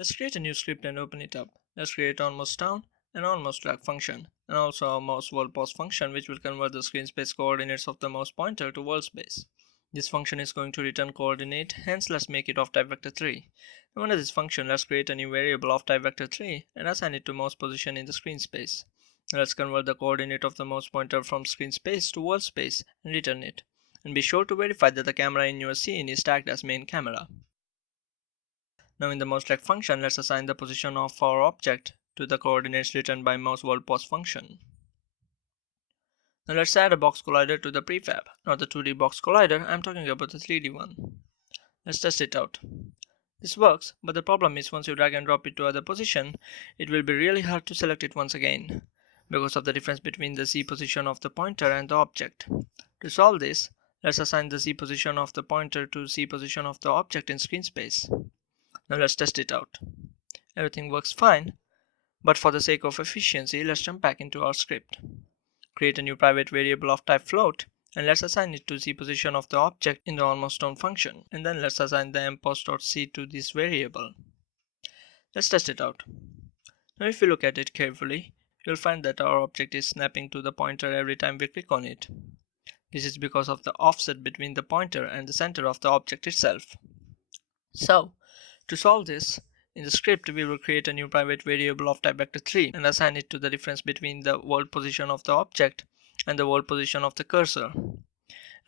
Let's create a new script and open it up. Let's create almost down and almost drag function, and also a mouse world pause function which will convert the screen space coordinates of the mouse pointer to world space. This function is going to return coordinate, hence let's make it of type vector 3. Now under this function, let's create a new variable of type vector 3 and assign it to mouse position in the screen space. Now let's convert the coordinate of the mouse pointer from screen space to world space and return it. And be sure to verify that the camera in your scene is tagged as main camera. Now in the mouseTrack function, let's assign the position of our object to the coordinates returned by mouse world pause function. Now let's add a box collider to the prefab. Not the 2D box collider, I'm talking about the 3D one. Let's test it out. This works, but the problem is once you drag and drop it to other position, it will be really hard to select it once again, because of the difference between the Z position of the pointer and the object. To solve this, let's assign the Z position of the pointer to Z position of the object in screen space. Now let's test it out. Everything works fine, but for the sake of efficiency, let's jump back into our script. Create a new private variable of type float, and let's assign it to Z position of the object in the almost_down function, and then let's assign the mpost.c to this variable. Let's test it out. Now if you look at it carefully, you'll find that our object is snapping to the pointer every time we click on it. This is because of the offset between the pointer and the center of the object itself. So, to solve this, in the script we will create a new private variable of type vector 3 and assign it to the difference between the world position of the object and the world position of the cursor.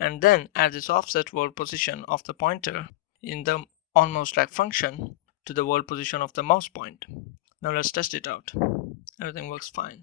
And then add this offset world position of the pointer in the onMouseTrack function to the world position of the mouse point. Now let's test it out. Everything works fine.